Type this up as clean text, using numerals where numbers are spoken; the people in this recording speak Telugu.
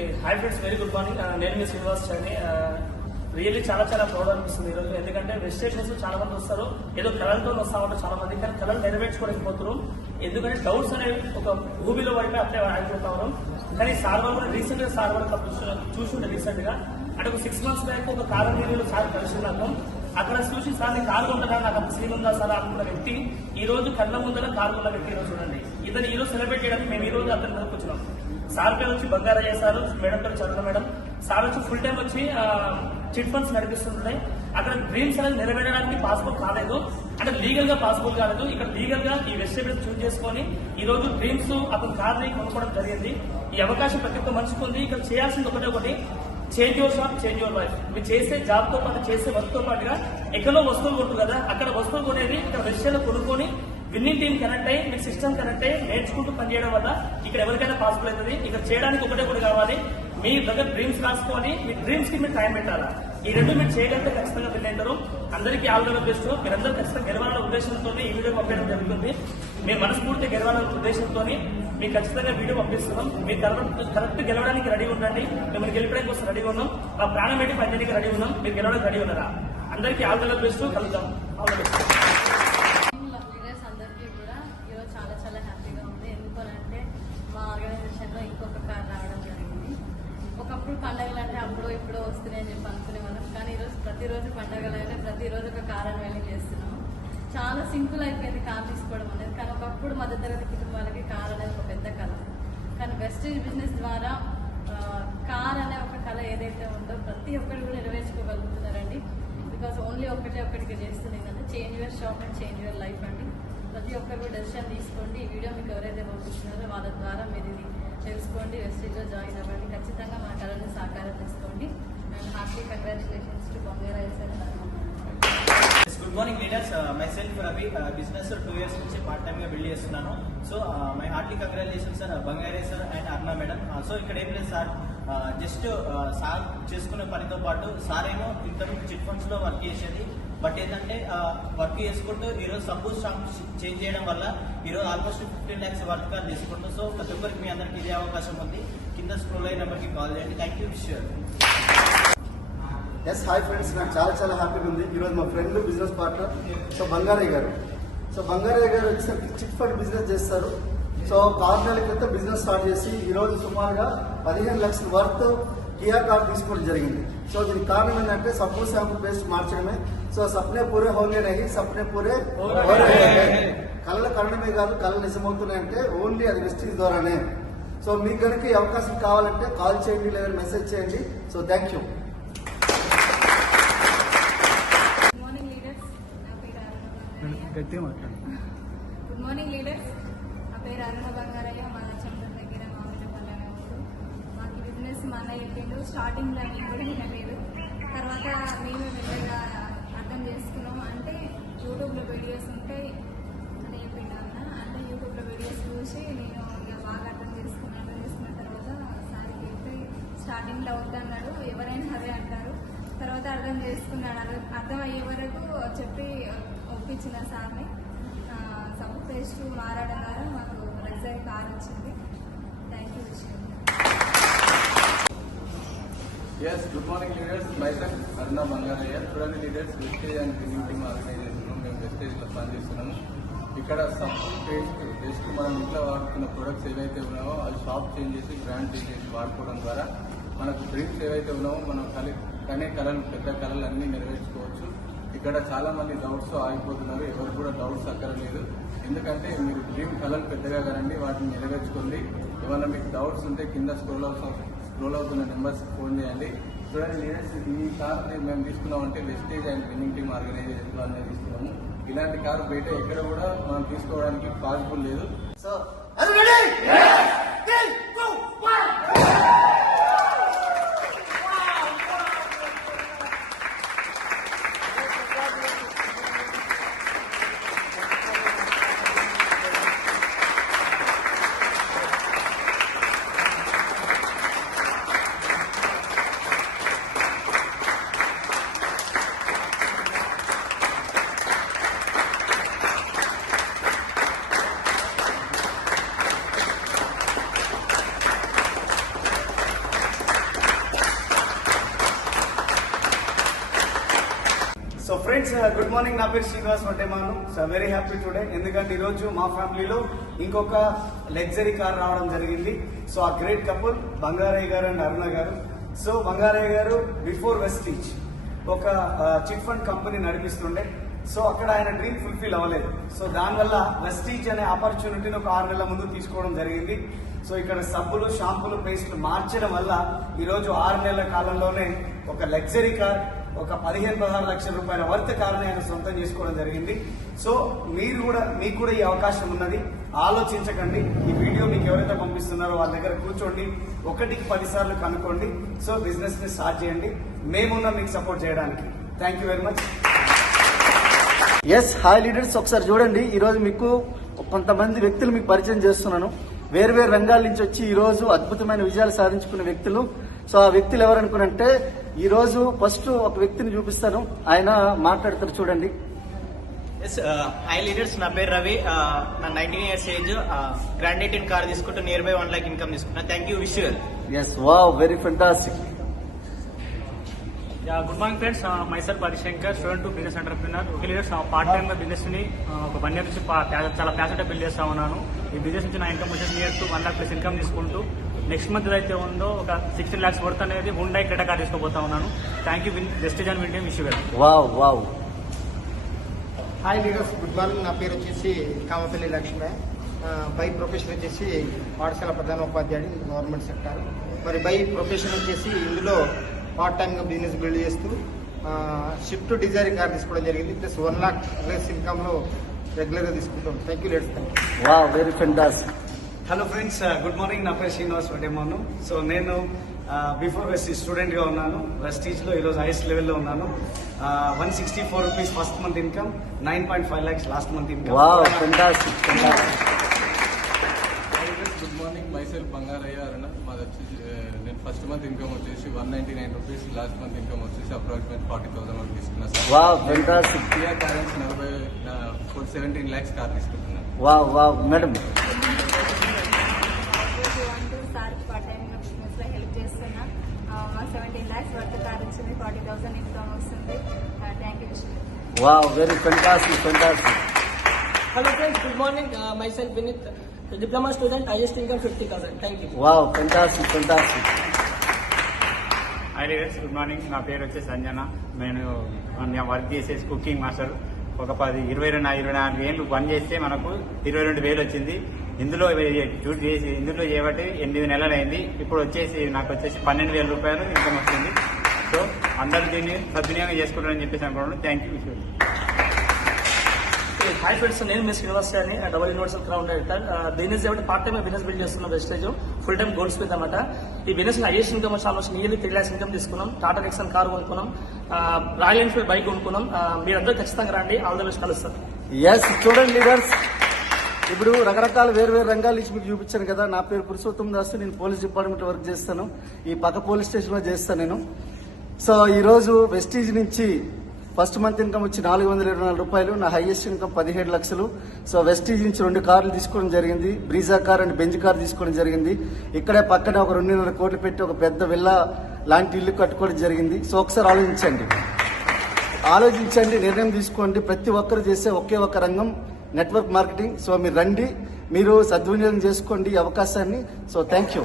Okay, hi friends, very good morning. నేను మీ శ్రీనివాస్ చాని. రియల్లీ చాలా చాలా ప్రౌడ్ అనిపిస్తుంది ఈరోజు. ఎందుకంటే వెజిటేషన్స్ చాలా మంది వస్తారు, ఏదో కళలతో వస్తా ఉంటారు చాలా మంది, కానీ కళలు నెరవేర్చుకోలేకపోతున్నారు. ఎందుకంటే డౌట్స్ అనేవి ఒక ఊబిలో పడిపోయి అట్లే ఆగిపోతారు. కానీ సార్ వాళ్ళు కూడా రీసెంట్ గా సార్ వాళ్ళు చూసుంటే రీసెంట్ గా అంటే ఒక 6 months బ్యాక్ ఒక కాలంలో సార్ కలిసి నాకు అక్కడ చూసి సార్ నీ కారు ఉండగా నాకు అంత సీన్ ఉందా సార్ అనుకున్న వ్యక్తి ఈ రోజు కళ్ళ ముందర కారు ఉన్న వ్యక్తి ఈరోజు చూడండి. ఇతను ఈ రోజు సెలబ్రేట్ చేయడానికి మేము ఈ రోజు అతను కనుకొచ్చినాం. సార్ పేరు వచ్చి బంగారయ్య సార్, మేడం పేరు చంద్ర మేడం. సార్ వచ్చి ఫుల్ టైం వచ్చి చిట్ ఫండ్స్ నడిపిస్తుంటాయి. అక్కడ డ్రీమ్స్ అనేది నెరవేరడానికి పాసిబుల్ కాలేదు, అంటే లీగల్ గా పాసిబుల్ కాలేదు. ఇక్కడ లీగల్ గా ఈ వెజిటేబుల్స్ చూస్ చేసుకొని ఈ రోజు డ్రీమ్స్ అతను కార్ని కొనుక్కోవడం జరిగింది. ఈ అవకాశం ప్రతి ఒక్క మనిషికి ఉంది. ఇక్కడ చేయాల్సింది ఒకటి change your shop, change your life. మీరు చేసే జాబ్ తో పాటు చేసే వర్క్తో పాటుగా ఎక్కడో వస్తువులు కొంటారు కదా, అక్కడ వస్తువులు కొనేది ఇక్కడ వెజిటేబుల్ కొనుక్కొని విన్నింగ్ టీమ్ కనెక్ట్ అయ్యి మీకు సిస్టమ్ కనెక్ట్ అయ్యి నేర్చుకుంటూ పనిచేయడం వల్ల ఇక్కడ ఎవరికైనా పాసిబుల్ అవుతుంది. ఇక్కడ చేయడానికి ఒకటి కావాలి, మీ దగ్గర డ్రీమ్స్ రాసుకొని మీ డ్రీమ్స్ కి మీరు టైం పెట్టాలా. ఈ రెండు మీరు చేయగలిగితే ఖచ్చితంగా వెళ్ళేంటారు. అందరికీ ఆల్ ద బెస్ట్. మీరందరూ ఖచ్చితంగా గెలవాలన్న ఉద్దేశంతో ఈ వీడియో పంపించడం జరుగుతుంది. మేము మనస్ఫూర్తిగా గెలవాలన్న ఉద్దేశంతో మీకు ఖచ్చితంగా వీడియో పంపిస్తున్నాం. మీరు కరెక్ట్ గెలవడానికి రెడీ ఉండండి. మిమ్మల్ని గెలిపడానికి కోసం రెడీ ఉన్నాం. మా ప్రాణం పెట్టి పనిచేయడానికి రెడీ ఉన్నాం. మీరు గెలవడానికి రెడీ ఉన్నారా? అందరికీ ఆల్ ద బెస్ట్. కలుద్దాం. All the best. ఒకప్పుడు పండగలు అంటే అప్పుడు ఇప్పుడు వస్తున్నాయని చెప్పి అనుకునేవాళ్ళం, కానీ ఈరోజు ప్రతిరోజు పండగలు అయితే ప్రతిరోజు ఒక కార్ అన్వైలింగ్ చేస్తున్నాము. చాలా సింపుల్ అయిపోయింది కార్ తీసుకోవడం అనేది, కానీ ఒకప్పుడు మధ్యతరగతి కుటుంబాలకి కార్ అనేది ఒక పెద్ద కళ. కానీ వెస్టేజ్ బిజినెస్ ద్వారా కార్ అనే ఒక కళ ఏదైతే ఉందో ప్రతి ఒక్కరు కూడా నెరవేర్చుకోగలుగుతున్నారండి. బికాస్ ఓన్లీ ఒకటికి చేస్తుంది ఏంటంటే change your shop and change your life అండి. ప్రతి ఒక్కరు కూడా డెసిషన్ తీసుకోండి. ఈ వీడియో మీకు ఎవరైతే పంపిస్తున్నారో వాళ్ళ ద్వారా మీరు ఇది తెలుసుకోండి, వెస్టేజ్లో జాయిన్ అవ్వండి. ఖచ్చితంగా మా కళను సాకారం చేసుకోండి. And Hartley congratulations to Bangarayya sir. Good morning leaders, my self Ravi, business 2 years నుంచి పార్ట్ టైమ్ గా బిల్డ్ చేస్తున్నాను. So my heartly congratulations sir, Bangarayya sir and అర్ణ madam. So ఇక్కడ ఏం లేదు సార్, జస్ట్ సార్ చేసుకునే పనితో పాటు సార్ ఏమో ఇంతకు చిట్ ఫండ్స్ లో వర్క్ చేసేది. బట్ ఏంటంటే వర్క్ చేసుకుంటూ ఈరోజు సపోజ్ షాప్ చేంజ్ చేయడం వల్ల ఈరోజు ఆల్మోస్ట్ 15 lakhs వర్క్ కార్ తీసుకుంటూ. సో ప్రతి ఒక్కరికి మీ అందరికి ఇదే అవకాశం ఉంది. కింద స్క్రోల్ అయిన నెంబర్కి కాల్ చేయండి. Thank you. Yes, hi friends, నాకు చాలా హ్యాపీగా ఉంది. ఈరోజు మా friend business partner so Bangaraiah గారు. సో బంగారయ్య గారు వచ్చేసరికి చిట్ ఫండ్ బిజినెస్ చేస్తారు. సో 6 నెలల క్రితం బిజినెస్ స్టార్ట్ చేసి ఈరోజు సుమారుగా 15 lakhs వర్త్ కియా కార్ తీసుకోవడం జరిగింది. సో దీనికి కారణం ఏంటంటే సబ్బు షాంపూ పేస్ట్ మార్చడమే. సో సప్నే పూరే హోలే రహి సప్నే పూరే కళ్ళ కారణమే కాదు, కళ్ళు నిజమవుతున్నాయంటే ఓన్లీ అది వెస్టేజ్ ద్వారానే. సో మీకు కనుక ఈ అవకాశం కావాలంటే కాల్ చేయండి లేదా మెసేజ్ చేయండి. So thank you. Good morning leaders, నా పేరు అరుణ బంగారయ్య. మా చంద్రం దగ్గర మామిడిపల్లె ఊరు. మాకు బిజినెస్ మా అన్న చెప్పిండు. స్టార్టింగ్లో నేను కూడా వినలేదు, తర్వాత మేము మెల్లగా అర్థం చేసుకున్నాము. అంటే యూట్యూబ్లో వీడియోస్ ఉంటాయి అని చెప్పిండు అన్న. అంటే యూట్యూబ్లో వీడియోస్ చూసి నేను ఇక బాగా అర్థం చేసుకున్న తర్వాత సార్కి చెప్పి స్టార్టింగ్లో వద్దన్నాడు. ఎవరైనా అదే అంటారు. తర్వాత అర్థం చేసుకున్నాడు. అర్థం అయ్యే వరకు చెప్పి ఒప్పించిన సార్ని. సబ్బు పేస్ట్ మారడం ద్వారా మాకు లగ్జరీ కార్ వచ్చింది. థ్యాంక్ యూ విషయం. Yes, good morning leaders. Myself Arna Bangaraya. చూడండి leaders, Vestige and winning team organization మేము వెస్టేజ్లో పనిచేస్తున్నాము. ఇక్కడ సబ్బు పేస్ట్ జస్ట్ మనం ఇంట్లో వాడుతున్న ప్రొడక్ట్స్ ఏవైతే ఉన్నాయో అది షాప్ చేంజ్ చేసి బ్రాండ్ చేంజ్ చేసి వాడుకోవడం ద్వారా మనకు డ్రీమ్స్ ఏవైతే ఉన్నావో మనం కనే కళలు, పెద్ద కళలు అన్నీ నెరవేర్చుకోవచ్చు. ఇక్కడ చాలా మంది డౌట్స్ ఆగిపోతున్నారు. ఎవరు కూడా డౌట్స్ అక్కర్లేదు. ఎందుకంటే మీరు డ్రీమ్ కళలు పెద్దగా కనండి, వాటిని నెరవేర్చుకోండి. ఏమైనా మీకు డౌట్స్ ఉంటే కింద స్క్రోల్ అవుతున్న నెంబర్స్ ఫోన్ చేయండి. చూడండి లీడర్స్, ఈ కార్ మేము తీసుకున్నామంటే Vestige and winning team organization ద్వారా తీసుకున్నాము. ఇలాంటి కారు బయట ఎక్కడ కూడా మనం తీసుకోవడానికి పాసిబుల్ లేదు. సో ఫ్రెండ్స్ గుడ్ మార్నింగ్, నా పేరు Srinivas Vaddemanu. So very happy today, ఎందుకంటే ఈరోజు మా ఫ్యామిలీలో ఇంకొక లగ్జరీ కార్ రావడం జరిగింది. సో ఆ గ్రేట్ కపుల్ బంగారయ్య గారు అండ్ అరుణ గారు. సో బంగారయ్య గారు బిఫోర్ వెస్టీజ్ ఒక చిట్ ఫండ్ కంపెనీ నడిపిస్తుండే. సో అక్కడ ఆయన డ్రీమ్ ఫుల్ఫిల్ అవ్వలేదు. సో దానివల్ల వెస్టీజ్ అనే ఆపర్చునిటీని ఒక 6 నెలల ముందు తీసుకోవడం జరిగింది. సో ఇక్కడ సబ్బులు, షాంపులు, పేస్టులు మార్చడం వల్ల ఈరోజు 6 నెలల కాలంలోనే ఒక లగ్జరీ కార్, ఒక 15-16 లక్షల రూపాయల వర్త్ కారుని ఆయన సొంతం చేసుకోవడం జరిగింది. సో మీకు కూడా ఈ అవకాశం ఉన్నది. ఆలోచించకండి. ఈ వీడియో మీకు ఎవరైతే పంపిస్తున్నారో వాళ్ళ దగ్గర కూర్చోండి, 1కి 10 సార్లు కనుక్కోండి. సో బిజినెస్ ని స్టార్ట్ చేయండి. మేమున్నా మీకు సపోర్ట్ చేయడానికి. Thank you very much. Yes, hi leaders, ఒకసారి చూడండి. ఈరోజు మీకు కొంతమంది వ్యక్తులు మీకు పరిచయం చేస్తున్నాను. వేరు రంగాల నుంచి వచ్చి ఈ రోజు అద్భుతమైన విజయాలు సాధించుకున్న వ్యక్తులు. సో ఆ వ్యక్తులు ఎవరనుకునంటే, ఈ రోజు ఫస్ట్ ఒక వ్యక్తిని చూపిస్తాను, ఆయన మాట్లాడతారు, చూడండి. ఎస్, హాయ్ లీడర్స్, నా పేరు రవి. నా 19 years ఏజ్. గ్రాండ్ 18 కార్ తీసుకుంటూ నియర్ బై 1 lakh ఇన్కమ్ తీసుకున్నా. Thank you, wish you. Yes, wow, very fantastic. Good morning friends, myself Harishankar, student to business entrepreneur. Okay leaders, part time గా బిజినెస్ ని ఒక 1 year నుంచి చాలా ప్యాషన్ బిల్డ్ చేస్తా ఉన్నాను. ఈ బిజినెస్ నుంచి నా ఇన్కమ్ వచ్చేసి near to 1 lakh plus income తీసుకుంటూ నెక్స్ట్ మంత్ అయితే ఉందో ఒక 16 lakhs వర్త్ అనేది హుండై క్రెటా కార్ తీసుకోబోతా ఉన్నాను. థ్యాంక్ యూ, వెస్టీజ్ అండ్ వింటే wish you well. Wow wow. Hi leaders, good morning. నా పేరు వచ్చేసి కామపల్లి లక్ష్మీ. బై ప్రొఫెషన్ వచ్చేసి పాఠశాల ప్రధాన ఉపాధ్యాయుడు, గవర్నమెంట్ సెక్టార్. మరి బై ప్రొఫెషన్ వచ్చేసి ఇందులో పార్ట్ టైమ్గా బిజినెస్ బిల్డ్ చేస్తూ షిఫ్ట్ డిజైర్ కార్ తీసుకోవడం జరిగింది. ప్లస్ 1 lakh ప్లస్ ఇన్కమ్లో రెగ్యులర్గా తీసుకుంటాం. Thank you leaders. Wow, very fantastic. Hello friends, good morning. నా పేరు శ్రీనివాస్ వడ్డేమాను. సో నేను బిఫోర్ వెస్టీజ్ స్టూడెంట్ గా ఉన్నాను. వెస్టీజ్ లో ఈరోజు హైయెస్ట్ లెవెల్లో ఉన్నాను. 164 rupees first month income, 9.5 lakhs last month income. Wow, fantastic. Good morning, my self Bangaraiah Aruna. మాది వచ్చేసి నేను ఫస్ట్ మంత్ ఇన్కమ్ వచ్చేసి 199 రూపీస్, లాస్ట్ మంత్ ఇన్కమ్ వచ్చేసి అప్రాక్సిమేట్ 40,000 వరకు తీసుకున్నాను sir. Wow, fantastic. Kia Carens 17 lakhs car తీసుకుంటున్నాను. Wow wow. Madam, sir part time business లో హెల్ప్ చేస్తున్నా. 17 lakhs వర్త్ కార్ వచ్చింది, 40,000 ఇన్కమ్ వస్తుంది. Thank you. Wow, very fantastic. Hello friends, good morning. Myself Vinith, diploma student, highest income 50,000. Thank you. Wow, fantastic. Hi leaders, good morning. నా పేరు వచ్చేసి సంజన. నేను వర్క్ చేసేసి కుకింగ్ మాస్టర్. ఒక 24 ఏళ్ళు పని చేస్తే మనకు 22,000 వచ్చింది. ఇందులో షూట్ చేసి ఇందులో చేయబట్టి 8 నెలలు అయింది. ఇప్పుడు వచ్చేసి నాకు వచ్చేసి 12,000 రూపాయలు ఇన్కమ్ వస్తుంది. సో అందరూ దీన్ని సద్వినియోగం చేసుకుంటారని చెప్పేసి అనుకుంటున్నాను. Thank you. హాయ్ ఫ్రెండ్స్, నేను మీ శ్రీనివాస్ అని double universal crown director. Business కాబట్టి పార్ట్ టైమ్ బిజినెస్ బిల్డ్ చేస్తున్న Vestige full time goldsmith అనమాట. ఈ బిజినెస్ హైయెస్ట్ ఇన్కమ్ వచ్చి ఆల్మోస్ట్ నియర్లీ 3 lakhs ఇన్కమ్ తీసుకున్నాం. టాటా నెక్సన్ కార్ కొనుక్కున్నాం, రాయల్ ఎన్ఫీల్డ్ బైక్ కొనుక్కున్నాం. మీరందరూ ఖచ్చితంగా రండి. All the best. కలుస్తాం. ఎస్, చూడండి లీడర్స్, ఇప్పుడు రకరకాల వేరు రంగాల నుంచి మీకు చూపించాను కదా. నా పేరు పురుషోత్తం దాస్. నేను పోలీస్ డిపార్ట్మెంట్ వర్క్ చేస్తాను. ఈ పక్క పోలీస్ స్టేషన్ లో చేస్తాను నేను. సో ఈ రోజు వెస్టీజ్ నుంచి ఫస్ట్ మంత్ ఇన్కమ్ వచ్చి 424 రూపాయలు. నా హైయెస్ట్ ఇన్కమ్ 17 లక్షలు. సో వెస్టీజ్ నుంచి 2 కార్లు తీసుకోవడం జరిగింది. Brezza car and Benz car తీసుకోవడం జరిగింది. ఇక్కడే పక్కనే ఒక 2.5 కోట్లు పెట్టి ఒక పెద్ద విల్లా లాంటి ఇల్లు కట్టుకోవడం జరిగింది. సో ఒకసారి ఆలోచించండి, నిర్ణయం తీసుకోండి. ప్రతి ఒక్కరు చేసే ఒకే ఒక రంగం నెట్వర్క్ మార్కెటింగ్. సో మీరు రండి, మీరు సద్వినియోగం చేసుకోండి ఈ అవకాశాన్ని. So thank you.